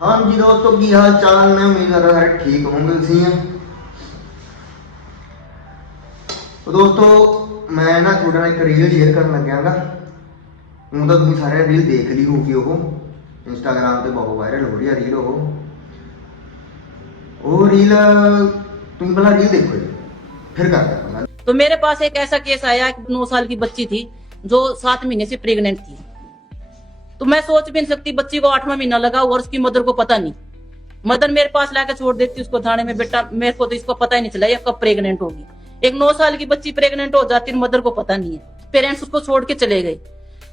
हाँ जी दोस्तों, की हाल चाल ने उम्मीद कर रहा ठीक होंगे सी हैं। तो दोस्तों, मैं ना थोड़ा ना एक रील शेयर कर लग्या गा हूँ तो तुम सारे रील देख ली होगी वो इंस्टाग्राम से बहुत वायरल हो रही है रील वो वो रील तुम भला रील देखो फिर कर तो मेरे पास एक ऐसा केस आया नौ साल की बच्ची थी, जो सात महीने से प्रेग्नेंट थी। तो मैं सोच भी नहीं सकती, बच्ची को आठवां महीना लगा और उसकी मदर को पता नहीं। मदर मेरे पास लाके छोड़ देती, उसको थाने में बेटा, मेरे को तो इसको पता ही नहीं चला, ये कब प्रेग्नेंट होगी। एक नौ साल की बच्ची प्रेग्नेंट हो जाती है मदर को पता नहीं है। पेरेंट्स उसको छोड़ के चले गए।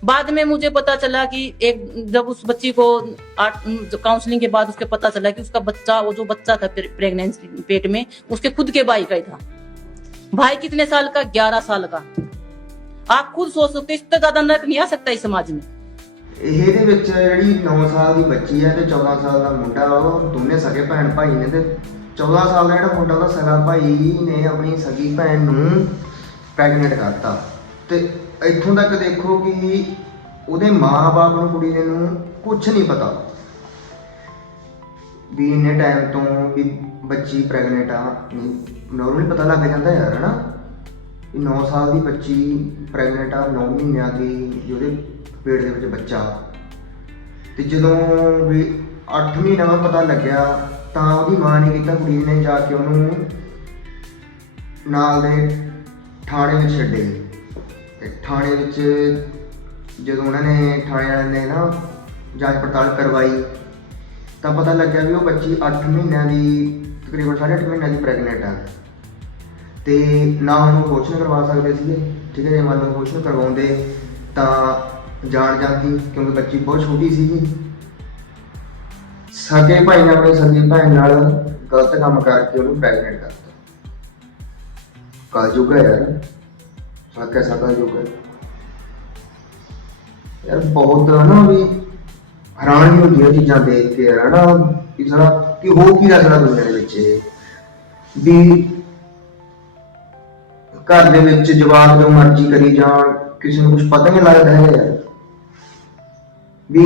बाद में मुझे पता चला कि एक, जब उस बच्ची को काउंसलिंग के बाद उसके पता चला कि उसका बच्चा, वो जो बच्चा था प्रेगनेंसी पेट में, उसके खुद के भाई का ही था। भाई कितने साल का? ग्यारह साल का। आप खुद सोच सकते इससे ज़्यादा नर्क नहीं आ सकता इस समाज में। ਇਹਦੇ ਵਿੱਚ ਜਿਹੜੀ 9 ਸਾਲ ਦੀ ਬੱਚੀ ਹੈ ਤੇ 14 ਸਾਲ ਦਾ ਮੁੰਡਾ ਉਹ ਦੋਨੇ ਸਗੇ ਭੈਣ ਭਾਈ ਨੇ ਤੇ 14 ਸਾਲ ਦਾ ਜਿਹੜਾ ਮੁੰਡਾ ਉਹਦਾ ਸਗਾ ਭਾਈ ਨੇ ਆਪਣੀ ਸਗੀ ਭੈਣ ਨੂੰ ਪ੍ਰੈਗਨੈਂਟ ਕਰਤਾ। ਤੇ ਇੱਥੋਂ ਤੱਕ ਦੇਖੋ ਕਿ ਉਹਦੇ ਮਾਂ-ਬਾਪ ਨੂੰ, ਕੁੜੀ ਦੇ ਨੂੰ ਕੁਝ ਨਹੀਂ ਪਤਾ ਵੀ ਇੰਨੇ ਟਾਈਮ ਤੋਂ ਵੀ ਬੱਚੀ ਪ੍ਰੈਗਨੈਂਟ ਆ। ਨਾਰਮਲੀ ਪਤਾ ਲੱਗ ਜਾਂਦਾ ਯਾਰ, ਹਨਾ? ਇਹ 9 ਸਾਲ ਦੀ ਬੱਚੀ ਪ੍ਰੈਗਨੈਂਟ ਆ 9 ਮਹੀਨਿਆਂ ਦੀ ਜਿਹਦੇ ਪੇਟ ਦੇ ਵਿੱਚ ਬੱਚਾ। ਤੇ ਜਦੋਂ ਵੀ 8 ਮਹੀਨਾ ਦਾ ਪਤਾ ਲੱਗਿਆ, ਤਾਂ ਉਹਦੀ ਮਾਂ ਨੇ ਕੀਤਾ ਕੁੜੀ ਨੇ ਜਾ ਕੇ ਉਹਨੂੰ ਨਾਲ ਦੇ ਥਾਣੇ ਵਿੱਚ ਛੱਡੇ। ਤੇ ਥਾਣੇ ਵਿੱਚ ਜਦੋਂ ਉਹਨਾਂ ਨੇ ਥਾਣੇ ਵਾਲਿਆਂ ਨੇ ਨਾ ਜਾਂਚ ਪੜਤਾਲ ਕਰਵਾਈ, ਤਾਂ ਪਤਾ ਲੱਗਿਆ ਵੀ ਉਹ ਬੱਚੀ 8 ਮਹੀਨਿਆਂ ਦੀ, ਤਕਰੀਬਨ 8.5 ਮਹੀਨਿਆਂ ਦੀ ਪ੍ਰੈਗਨੈਂਟ ਆ। ਤੇ ਨਾ ਉਹਨੂੰ ਅਬੋਰਸ਼ਨ ਕਰਵਾ ਸਕਦੇ ਸੀਗੇ, ਠੀਕ ਹੈ, ਜੇ ਮੰਨ ਲਓ ਅਬੋਰਸ਼ਨ ਕਰਵਾਉਂਦੇ, ਤਾਂ ਜਾਣ ਜਾਂਦੀ ਕਿਉਂਕਿ ਬੱਚੀ ਬਹੁਤ ਛੋਟੀ ਸੀਗੀ। ਸਕੇ ਭਾਈ ਨੇ ਆਪਣੀ ਸਗੀ ਭੈਣ ਨਾਲ ਗਲਤ ਕੰਮ ਕਰਕੇ ਉਹਨੂੰ ਪ੍ਰੈਗਨੈਂਟ ਕਰਤਾ ਕਲਯੁਗ ਹੈ ਯਾਰ। ਸਾਕਾ ਸਾਕਾ ਯੁੱਗ। ਯਾਰ ਬਹੁਤ ਨਾ ਵੀ ਹੈਰਾਨੀ ਹੁੰਦੀ ਹੈ ਚੀਜ਼ਾਂ ਦੇਖ ਕੇ ਯਾਰ ਨਾ? ਕਿ ਸਾਰਾ ਕਿ ਹੋ ਕੀ ਰਿਹਾ ਦੁਨੀਆ ਦੇ ਵਿੱਚ ਵੀ ਘਰ ਦੇ ਵਿੱਚ ਜਵਾਬ ਜੋ ਮਰਜ਼ੀ ਕਰੀ ਜਾਣ, ਕਿਸੇ ਨੂੰ ਕੁਝ ਪਤਾ ਨਹੀਂ ਲੱਗਦਾ ਹੈ ਯਾਰ। ਵੀ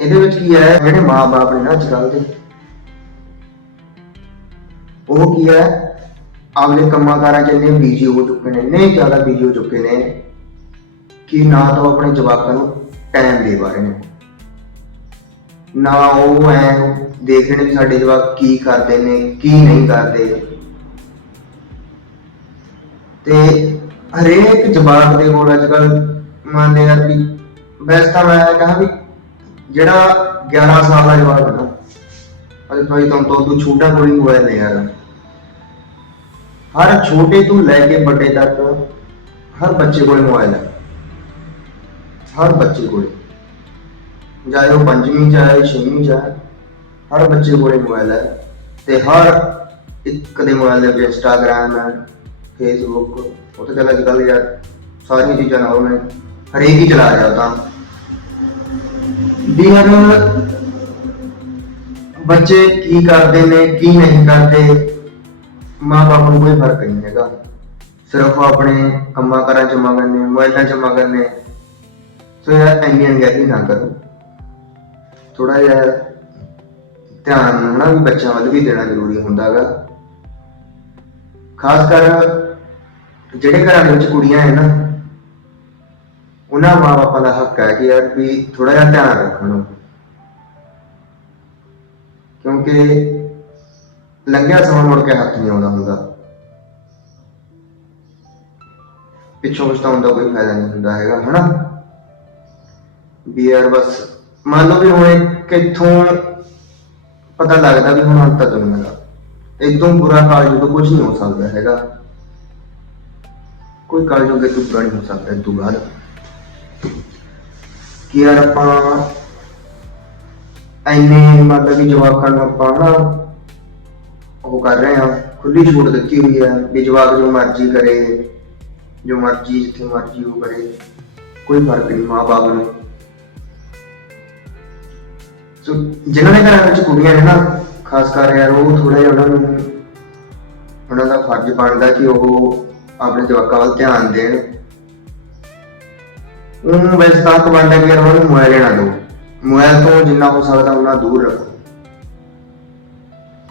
ਇਹਦੇ ਵਿੱਚ ਕੀ ਹੈ? ਜਿਹੜੇ ਮਾਪੇ ਨੇ ਨਾ ਅੱਜ ਕੱਲ੍ਹ ਦੇ, ਉਹ ਕੀ ਹੈ? ਆਪਦੇ ਕੰਮਾਂ ਕਾਰਾਂ 'ਚ ਇੰਨੇ ਬੀਜੀ ਹੋ ਚੁੱਕੇ ਨੇ, ਇੰਨੇ ਜ਼ਿਆਦਾ ਬੀਜੀ ਹੋ ਚੁੱਕੇ ਨੇ ਕਿ ਨਾ ਤਾਂ ਆਪਣੇ ਜਵਾਕਾਂ ਨੂੰ ਟਾਈਮ ਦੇ ਪਾ ਰਹੇ ਨੇ। ਨਾ ਉਹ ਐ ਦੇਖ ਰਹੇ ਨੇ ਵੀ ਸਾਡੇ ਜਵਾਕ ਕੀ ਕਰਦੇ ਨੇ, ਕੀ ਨਹੀਂ ਕਰਦੇ। ਤੇ ਹਰੇਕ ਜਵਾਕ ਦੇ ਕੋਲ ਅੱਜ ਕੱਲ ਮੰਨਦੇ ਆ ਵੀ ਵੈਸੇ ਤਾਂ ਮੈਂ ਕਹਾਂ ਵੀ ਜਿਹੜਾ 11 ਸਾਲ ਦਾ ਜਵਾਬ ਹੈ ਨਾ ਭਾਈ ਤੋਂ ਤੋਂ ਤੂੰ ਛੋਟਾ ਕੋਈ ਮੋਬਾਈਲ ਨਹੀਂ ਯਾਰ ਹਰ ਛੋਟੇ ਤੋਂ ਲੈ ਕੇ ਵੱਡੇ ਤੱਕ ਹਰ ਬੱਚੇ ਕੋਲ ਮੋਬਾਈਲ ਹੈ। ਹਰ ਬੱਚੇ ਕੋਲ। ਚਾਹੇ ਉਹ ਪੰਜਵੀਂ ਚਾਹੇ ਛੇਵੀਂ ਚਾਹੇ ਹਰ ਬੱਚੇ ਕੋਲ ਮੋਬਾਈਲ ਹੈ ਤੇ ਹਰ ਇੱਕ ਦੇ ਮੋਬਾਈਲ ਦੇ ਵਿੱਚ ਇੰਸਟਾਗ੍ਰਾਮ ਹੈ ਫੇਸਬੁੱਕ ਉਹ ਤਾਂ ਚੱਲ ਅੱਜ ਕੱਲ੍ਹ ਯਾਰ ਸਾਰੀਆਂ ਚੀਜ਼ਾਂ ਨਾਲ ਮੈਂ ਹਰੇਕ ਹੀ ਚਲਾ ਰਿਹਾ ਤਾਂ। ਵੀ ਹਰ ਬੱਚੇ ਕੀ ਕਰਦੇ ਨੇ, ਕੀ ਨਹੀਂ ਕਰਦੇ ਮਾਂ ਬਾਪ ਨੂੰ ਕੋਈ ਫ਼ਰਕ ਨਹੀਂ ਹੈਗਾ। ਸਿਰਫ ਆਪਣੇ ਕੰਮਾਂ ਕਾਰਾਂ ਚ ਮਗਨ ਨੇ ਮੋਬਾਈਲਾਂ ਚ ਮਗਨ ਨੇ। ਸੋ ਯਾਰ ਇੰਨੀ ਅਣਗਹਿਲੀ ਨਾ ਕਰੋ। ਥੋੜਾ ਜਿਹਾ ਧਿਆਨ ਨਾ ਵੀ ਬੱਚਿਆਂ ਵੱਲ ਵੀ ਦੇਣਾ ਜ਼ਰੂਰੀ ਹੁੰਦਾ ਹੈਗਾ ਖਾਸ ਕਰ ਜਿਹੜੇ ਘਰਾਂ ਦੇ ਵਿੱਚ ਕੁੜੀਆਂ ਹੈ ਨਾ ਉਹਨਾਂ ਮਾਪਿਆਂ ਦਾ ਹੱਕ ਹੈ ਕਿ ਯਾਰ ਵੀ ਥੋੜਾ ਜਿਹਾ ਧਿਆਨ ਰੱਖਣ ਕਿਉਂਕਿ ਲੰਘਿਆ ਸਮਾਂ ਮੁੜ ਕੇ ਹੱਥ ਨਹੀਂ ਆਉਂਦਾ ਹੁੰਦਾ। ਪਿੱਛੋਂ ਪਛਤਾਉਣ ਦਾ ਕੋਈ ਫਾਇਦਾ ਨਹੀਂ ਹੁੰਦਾ ਹੈਗਾ, ਹਨਾ? ਵੀ ਯਾਰ ਬਸ, ਮੰਨ ਲਓ ਵੀ ਹੁਣ ਕਿੱਥੋਂ ਪਤਾ ਲੱਗਦਾ ਵੀ ਹੁਣ ਅੰਤ ਦੁਨੀਆ ਦਾ ਇਦੋਂ ਬੁਰਾ ਕਾਲ ਜਦੋਂ ਕੁਝ ਨਹੀਂ ਹੋ ਸਕਦਾ ਹੈਗਾ। ਕੋਈ ਕਾਲ ਜੋ ਤੋਂ ਬੁਰਾ ਨਹੀਂ ਹੋ ਸਕਦਾ, ਇਹ ਬਾਅਦ। ਕਿ ਯਾਰ ਆਪਾਂ ਐਨੇ ਮਤਲਬ ਕਿ ਜਵਾਕਾਂ ਨੂੰ ਆਪਾਂ ਨਾ ਉਹ ਕਰ ਰਹੇ ਆ ਖੁੱਲੀ ਛੂਟ ਦਿੱਤੀ ਹੋਈ ਹੈ ਵੀ ਜਵਾਕ ਜੋ ਮਰਜ਼ੀ ਕਰੇ, ਜੋ ਮਰਜ਼ੀ ਜਿੱਥੇ ਮਰਜ਼ੀ ਉਹ ਕਰੇ, ਕੋਈ ਫ਼ਰਕ ਨਹੀਂ ਮਾਂ-ਬਾਪ ਨੂੰ। ਸੋ ਜਿਨ੍ਹਾਂ ਦੇ ਘਰਾਂ ਵਿੱਚ ਕੁੜੀਆਂ ਨੇ ਨਾ, ਖਾਸ ਕਰ ਯਾਰ ਉਹ ਥੋੜਾ ਜਿਹਾ ਉਹਨਾਂ ਨੂੰ, ਉਹਨਾਂ ਦਾ ਫਰਜ਼ ਬਣਦਾ ਕਿ ਉਹ ਆਪਣੇ ਜਵਾਕਾਂ ਵੱਲ ਧਿਆਨ ਦੇਣ। ਉਹ ਵੈਸੇ ਤਾਂ ਕਮਾਂਡਾ ਕਿ ਉਹਨਾਂ ਨੂੰ ਮੋਬਾਈਲ ਨਾ ਦਿਓ ਮੋਬਾਈਲ ਤੋਂ ਜਿੰਨਾ ਹੋ ਸਕਦਾ ਉਹਨਾਂ ਦੂਰ ਰੱਖੋ।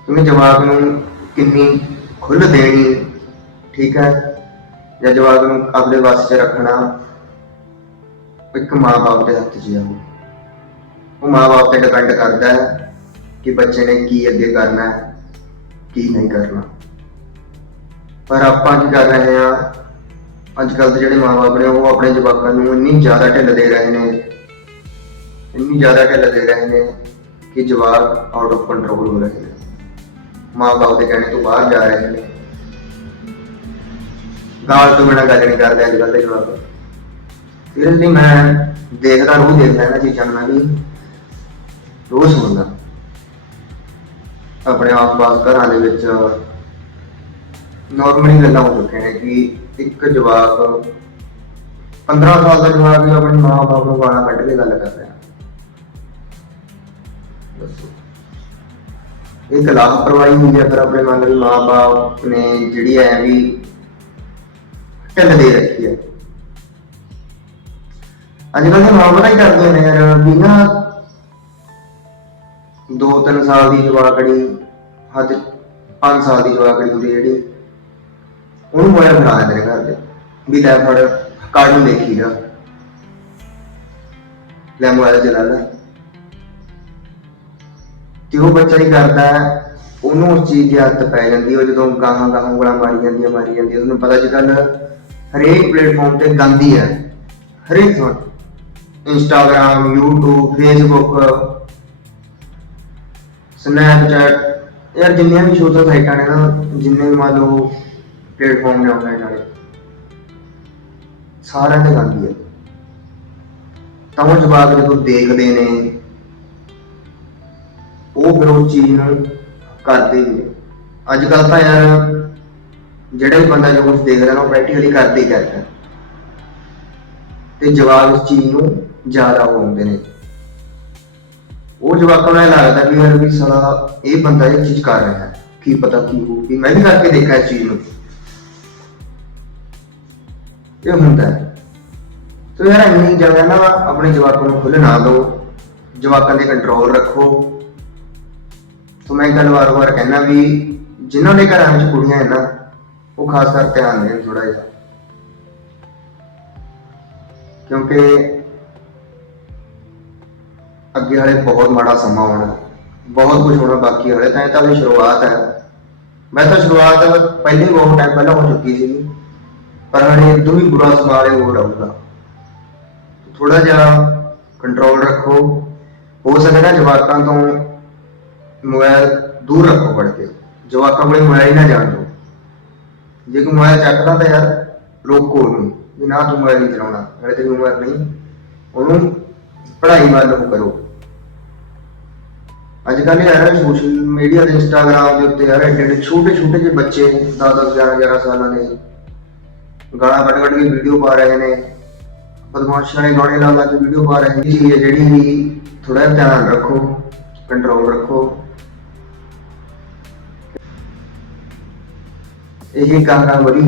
ਕਿਉਂਕਿ ਜਵਾਕ ਨੂੰ ਕਿੰਨੀ ਖੁੱਲ੍ਹ ਦੇਣੀ ਠੀਕ ਹੈ? ਜਾਂ ਜਵਾਕ ਨੂੰ ਆਪਣੇ ਵੱਸ 'ਚ ਰੱਖਣਾ, ਇੱਕ ਮਾਂ-ਬਾਪ ਦੇ ਹੱਥ 'ਚ ਹੈ ਉਹ। ਉਹ ਮਾਂ-ਬਾਪ ਤੇ ਡਿਪੈਂਡ ਕਰਦਾ ਹੈ ਕਿ ਬੱਚੇ ਨੇ ਕੀ ਅੱਗੇ ਕਰਨਾ ਹੈ, ਕੀ ਨਹੀਂ ਕਰਨਾ। ਪਰ ਆਪਾਂ ਕੀ ਕਰ ਰਹੇ ਹਾਂ ਅੱਜ ਕੱਲ੍ਹ ਦੇ ਜਿਹੜੇ ਮਾਪੇ ਨੇ, ਉਹ ਆਪਣੇ ਜਵਾਕਾਂ ਨੂੰ ਇੰਨੀ ਜ਼ਿਆਦਾ ਢਿੱਲ ਦੇ ਰਹੇ ਨੇ, ਇੰਨੀ ਜ਼ਿਆਦਾ ਢਿੱਲ ਦੇ ਰਹੇ ਨੇ ਕਿ ਜਵਾਕ ਆਊਟ ਆਫ ਕੰਟਰੋਲ ਹੋ ਰਹੇ ਨੇ। ਮਾਪੇ ਦੇ ਕਹਿਣੇ ਤੋਂ ਬਾਹਰ ਜਾ ਰਹੇ ਨੇ। ਗਾਲ ਤੋਂ ਬਿਨਾਂ ਗੱਲ ਨਹੀਂ ਕਰਦੇ ਅੱਜ ਕੱਲ੍ਹ ਦੇ ਜਵਾਕ। ਫਿਰ ਲਈ ਮੈਂ ਦੇਖਦਾ ਰੋਜ਼ ਦੇਖਦਾ ਇਹਨਾਂ ਚੀਜ਼ਾਂ ਨੂੰ, ਮੈਂ ਵੀ ਰੋਜ਼ ਸੁਣਦਾ। ਆਪਣੇ ਆਸ-ਪਾਸ ਘਰਾਂ ਦੇ ਵਿੱਚ ਨਾਰਮਲੀ ਗੱਲਾਂ ਹੋ ਚੁੱਕੀਆਂ ਨੇ ਕਿ ਇੱਕ ਜਵਾਕ 15 ਸਾਲ ਦਾ ਜਵਾਬ ਵੀ ਆਪਣੇ ਮਾਂ-ਬਾਪ ਨੂੰ ਗਾਲਾਂ ਕੱਢ ਕੇ ਗੱਲ ਕਰ ਰਿਹਾ। ਦੱਸੋ। ਇਹ ਲਾਪਰਵਾਹੀ ਹੁੰਦੀ ਹੈ ਫਿਰ ਆਪਣੇ ਮਨ ਵੀ ਮਾਂ-ਬਾਪ ਨੇ ਜਿਹੜੀ ਹੈ ਵੀ ਢਿੱਲ ਦੇ ਰੱਖੀ ਹੈ ਅੱਜ ਕੱਲ੍ਹ ਦੇ ਮਾਂ ਹੀ ਕਰਦੇ ਨੇ ਯਾਰ, ਵੀ ਨਾ ਦੋ ਤਿੰਨ ਸਾਲ ਦੀ ਜਵਾਕੜੀ ਹੱਦ 5 ਸਾਲ ਦੀ ਜਵਾਕੜੀ ਹੁੰਦੀ ਜਿਹੜੀ। ਉਹਨੂੰ ਮੋਬਾਈਲ ਫੜਾ ਦਿੰਦੇ ਨੇ ਘਰ ਦੇ। ਵੀ ਲੈ ਫੜ ਕਾਰਟੂਨ ਦੇਖੀਗਾ ਲੈ ਮੋਬਾਈਲ ਚਲਾ ਲੈ। ਤੇ ਉਹ ਬੱਚਾ ਹੀ ਕਰਦਾ ਹੈ, ਉਹਨੂੰ ਉਸ ਚੀਜ਼ ਦੀ ਆਦਤ ਪੈ ਜਾਂਦੀ ਹੈ ਉਹ ਜਦੋਂ ਗਾਹਾਂ ਗਾਹਾਂ ਉਂਗਲਾਂ ਮਾਰੀ ਜਾਂਦੀਆਂ ਮਾਰੀ ਜਾਂਦੀਆਂ ਉਹਨੂੰ ਪਤਾ ਅੱਜ ਕੱਲ ਹਰੇਕ ਪਲੇਟਫਾਰਮ ਤੇ ਗੰਦੀ ਹੈ। ਹਰੇਕ ਥਾਂ। ਇੰਸਟਾਗ੍ਰਾਮ YouTube Facebook ਸਨੈਪਚੈਟ ਯਾਰ ਜਿੰਨੀਆਂ ਵੀ ਸੋਸ਼ਲ ਸਾਈਟਾਂ ਨੇ ਨਾ ਜਿੰਨੇ ਵੀ ਮੰਨ ਲਓ ਪਲੇਟਫਾਰਮ ਨੇ ਆਨਲਾਈਨ ਵਾਲੇ ਸਾਰਿਆਂ ਦੇ ਗੰਦੀ ਹੈ। ਤਾਂ ਉਹ ਜਵਾਬ ਜਦੋਂ ਦੇਖਦੇ ਨੇ, ਉਹ ਫਿਰ ਉਹ ਚੀਜ਼ ਨੂੰ ਕਰਦੇ ਨੇ। ਅੱਜ ਕੱਲ ਤਾਂ ਯਾਰ, ਜਿਹੜਾ ਵੀ ਬੰਦਾ ਜੋ ਕੁਝ ਦੇਖ ਰਿਹਾ ਨਾ, ਉਹ ਪ੍ਰੈਕਟੀਕਲੀ ਕਰਦੇ ਹੀ ਕਰਦਾ ਤੇ ਜਵਾਬ ਇਸ ਚੀਜ਼ ਨੂੰ ਜ਼ਿਆਦਾ ਹੁੰਦੇ ਨੇ। ਉਹ ਜਵਾਕਾਂ ਨੂੰ ਇਹ ਲੱਗਦਾ ਵੀ ਯਾਰ ਵੀ ਸਾਲਾ, ਇਹ ਬੰਦਾ ਇਹ ਚੀਜ਼ ਕਰ ਰਿਹਾ ਹੈ। ਕੀ ਪਤਾ ਕੀ ਹੋ ਵੀ ਮੈਂ ਵੀ ਕਰਕੇ ਦੇਖਿਆ ਇਸ ਚੀਜ਼ ਨੂੰ। ਇਹ ਹੁੰਦਾ ਹੈ। ਤੋ ਯਾਰ ਇੰਨੀ ਜਗ੍ਹਾ ਨਾ, ਆਪਣੇ ਜਵਾਕਾਂ ਨੂੰ ਖੁੱਲ੍ਹ ਨਾ ਦਿਓ ਜਵਾਕਾਂ ਦੇ ਕੰਟਰੋਲ ਰੱਖੋ। ਤੋ ਮੈਂ ਇੱਕ ਗੱਲ ਵਾਰ-ਵਾਰ ਕਹਿਣਾ ਵੀ ਜਿਨ੍ਹਾਂ ਦੇ ਘਰਾਂ ਵਿੱਚ ਕੁੜੀਆਂ ਹੈ ਨਾ, ਉਹ ਖਾਸ ਕਰ ਧਿਆਨ ਦੇਣ ਥੋੜਾ ਜਿਹਾ। ਕਿਉਂਕਿ ਅੱਗੇ ਹਾਲੇ ਬਹੁਤ ਮਾੜਾ ਸਮਾਂ ਆਉਣਾ ਬਹੁਤ ਕੁਝ ਹੋਣਾ ਬਾਕੀ ਹਾਲੇ ਤਾਂ ਇਹ ਤਾਂ ਵੀ ਸ਼ੁਰੂਆਤ ਹੈ। ਮੈਂ ਤਾਂ ਸ਼ੁਰੂਆਤ ਪਹਿਲੇ ਬਹੁਤ ਟਾਈਮ ਪਹਿਲਾਂ ਹੋ ਚੁੱਕੀ ਸੀ ਪਰ ਹਲੇ ਇਦੋਂ ਵੀ ਬੁਰਾ ਸਮਾਂ ਹਾਲੇ ਹੋਰ ਥੋੜਾ ਜਿਹਾ ਕੰਟਰੋਲ ਰੱਖੋ। ਹੋ ਸਕਦਾ ਜਵਾਕਾਂ ਤੋਂ ਮੋਬਾਈਲ ਦੂਰ ਰੱਖੋ ਪੜ ਕੇ। ਜਵਾਕਾਂ ਕੋਲੇ ਮੋਬਾਈਲ ਨਾ ਜਾਣ ਦਿਓ। ਜੇ ਕੋਈ ਮੋਬਾਈਲ ਚੱਕਦਾ ਤਾਂ ਯਾਰ ਰੋਕੋ ਉਹਨੂੰ ਵੀ ਨਾ ਤੂੰ ਮੋਬਾਈਲ ਨਹੀਂ ਚਲਾਉਣਾ, ਨਾਲੇ ਤੇਰੀ ਉਮਰ ਨਹੀਂ। ਉਹਨੂੰ ਪੜ੍ਹਾਈ ਵੱਲ ਉਹ ਕਰੋ। ਅੱਜ ਕੱਲ੍ਹ ਯਾਰ ਸੋਸ਼ਲ ਮੀਡੀਆ ਤੇ ਇੰਸਟਾਗ੍ਰਾਮ ਦੇ ਉੱਤੇ ਯਾਰ ਐਡੇ ਛੋਟੇ ਛੋਟੇ ਜਿਹੇ ਬੱਚੇ 10 10 11 11 ਸਾਲਾਂ ਦੇ ਗਾਣਾ ਕੱਢ ਕੱਢ ਕੇ ਵੀਡੀਓ ਪਾ ਰਹੇ ਨੇ। ਬਦਮਾਸ਼ਾਂ ਨੇ ਗਾਣੇ ਲਾ ਲਾ ਕੇ ਵੀਡੀਓ ਪਾ ਰਹੇ ਨੇ। ਇਹ ਚੀਜ਼ ਹੈ ਜਿਹੜੀ ਥੋੜਾ ਧਿਆਨ ਰੱਖੋ ਕੰਟਰੋਲ ਰੱਖੋ। ਇਹ ਕਾਂਗਾ ਵਧੀ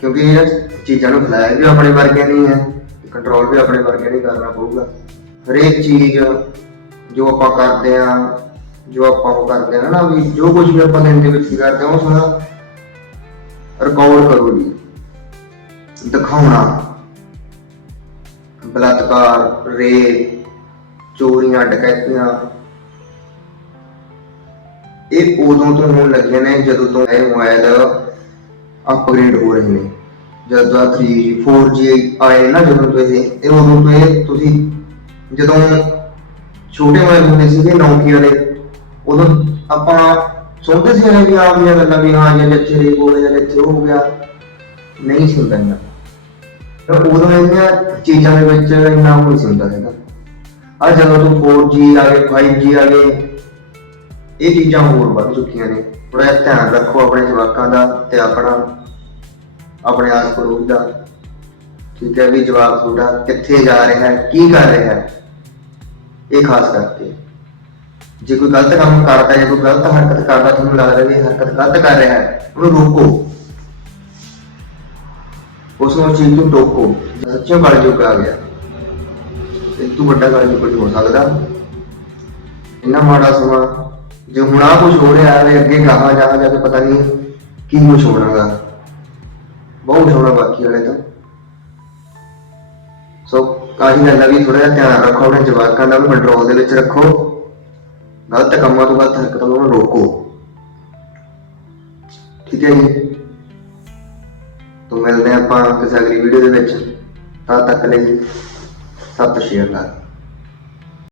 ਕਿਉਂਕਿ ਇਹ ਚੀਜ਼ਾਂ ਨੂੰ ਫੈਲਾਇਆ ਵੀ ਆਪਣੇ ਵਰਗੇ ਨਹੀਂ ਹੈ ਕੰਟਰੋਲ ਵੀ ਆਪਣੇ ਵਰਗੇ ਨਹੀਂ ਕਰਨਾ ਪਊਗਾ। ਹਰੇਕ ਚੀਜ਼ ਜੋ ਆਪਾਂ ਕਰਦੇ ਆ ਜੋ ਆਪਾਂ ਉਹ ਕਰਦੇ ਆ ਨਾ ਵੀ ਜੋ ਕੁਝ ਵੀ ਆਪਾਂ ਦਿਨ ਦੇ ਵਿੱਚ ਕਰਦੇ ਆ ਉਹ ਸਾਰਾ ਰਿਕਾਰਡ ਕਰੋ ਜੀ। ਦਿਖਾਉਣਾ। ਬਲਾਤਕਾਰ, ਰੇਪ, ਚੋਰੀਆਂ, ਡਕੈਤੀਆਂ। ਇਹ ਉਦੋਂ ਤੋਂ ਹੋਣ ਲੱਗੀਆਂ ਨੇ ਜਦੋਂ ਤੋਂ ਇਹ ਮੋਬਾਈਲ ਅਪਗ੍ਰੇਡ ਹੋ ਰਹੇ ਨੇ। ਜਦੋਂ ਦਾ 3G 4G ਆਏ ਨਾ ਜਦੋਂ ਤੋਂ ਇਹ ਇਹ ਉਦੋਂ ਤੋਂ ਇਹ ਤੁਸੀਂ ਜਦੋਂ ਛੋਟੇ ਮੋਬਾਈਲ ਹੁੰਦੇ ਸੀਗੇ ਨੋਕੀਆ ਦੇ, ਉਦੋਂ ਆਪਾਂ ਸੁਣਦੇ ਸੀ ਵੀ ਆਪ ਗੱਲਾਂ ਵੀ ਹਾਂ ਜੇ ਇੱਥੇ ਰੇਪ ਹੋ ਗਿਆ ਜਾਂ ਹੋ ਗਿਆ। ਨਹੀਂ ਸੁਣਦਾ ਇੰਨਾ। ਤਾਂ ਉਦੋਂ ਇਹਨਾਂ ਚੀਜ਼ਾਂ ਦੇ ਵਿੱਚ ਇੰਨਾ ਉਹ ਨਹੀਂ ਸੁਣਦਾ ਹੈਗਾ ਆ ਜਦੋਂ ਤੋਂ 4G ਆ ਗਏ 5G ਆ ਗਏ, ਇਹ ਚੀਜ਼ਾਂ ਹੋਰ ਵੱਧ ਚੁੱਕੀਆਂ ਨੇ। ਥੋੜਾ ਜਿਹਾ ਧਿਆਨ ਰੱਖੋ ਆਪਣੇ ਜਵਾਕਾਂ ਦਾ ਤੇ ਆਪਣਾ, ਆਪਣੇ ਆਸ ਪੜੋਸ ਦਾ। ਠੀਕ ਹੈ ਵੀ ਜਵਾਬ ਤੁਹਾਡਾ ਕਿੱਥੇ ਜਾ ਰਿਹਾ ਹੈ ਕੀ ਕਰ ਰਿਹਾ। ਹੈ ਇਹ ਖਾਸ ਕਰਕੇ। ਜੇ ਕੋਈ ਗਲਤ ਕੰਮ ਕਰਦਾ, ਜੇ ਕੋਈ ਗਲਤ ਹਰਕਤ ਕਰਦਾ, ਤੁਹਾਨੂੰ ਲੱਗਦਾ ਵੀ ਇਹ ਹਰਕਤ ਗਲਤ ਕਰ ਰਿਹਾ ਹੈ, ਉਹਨੂੰ ਰੋਕੋ। ਉਸ ਨੂੰ ਚੀਜ਼ ਤੋਂ ਟੋਕੋ ਸੱਚਿਓ ਗਲ ਜੋਗਾ ਆ ਗਿਆ। ਇਹ ਤੋਂ ਵੱਡਾ ਗਲ ਜੋ ਕੁਝ ਹੋ ਸਕਦਾ। ਇੰਨਾ ਮਾੜਾ ਸਮਾਂ, ਜੇ ਹੁਣ ਆ ਕੁਝ ਹੋ ਰਿਹਾ ਹੈ ਅੱਗੇ ਕਹਾ ਜਾ ਜਾ ਕੇ ਪਤਾ ਨਹੀਂ ਕੀ ਕੁਝ ਹੋਣਾਗਾ। ਬਹੁਤ ਕੁਛ ਹੋਣਾ ਬਾਕੀ ਵਾਲੇ ਤਾਂ। ਸੋ ਆਹੀ ਗੱਲ ਵੀ ਥੋੜਾ ਜਿਹਾ ਧਿਆਨ ਰੱਖੋ, ਆਪਣੇ ਜਵਾਕਾਂ ਦਾ ਕੰਟਰੋਲ ਦੇ ਵਿੱਚ ਰੱਖੋ। ਗਲਤ ਕੰਮਾਂ ਤੋਂ ਗਲਤ ਹਰਕਤਾਂ ਨੂੰ ਰੋਕੋ। ਠੀਕ ਹੈ ਜੀ? ਤੋਂ ਮਿਲਦੇ ਹਾਂ ਆਪਾਂ ਕਿਸੇ ਅਗਲੀ ਵੀਡੀਓ ਦੇ ਵਿੱਚ। ਤਦ ਤੱਕ ਲਈ ਸਤਿ ਸ਼੍ਰੀ ਅਕਾਲ।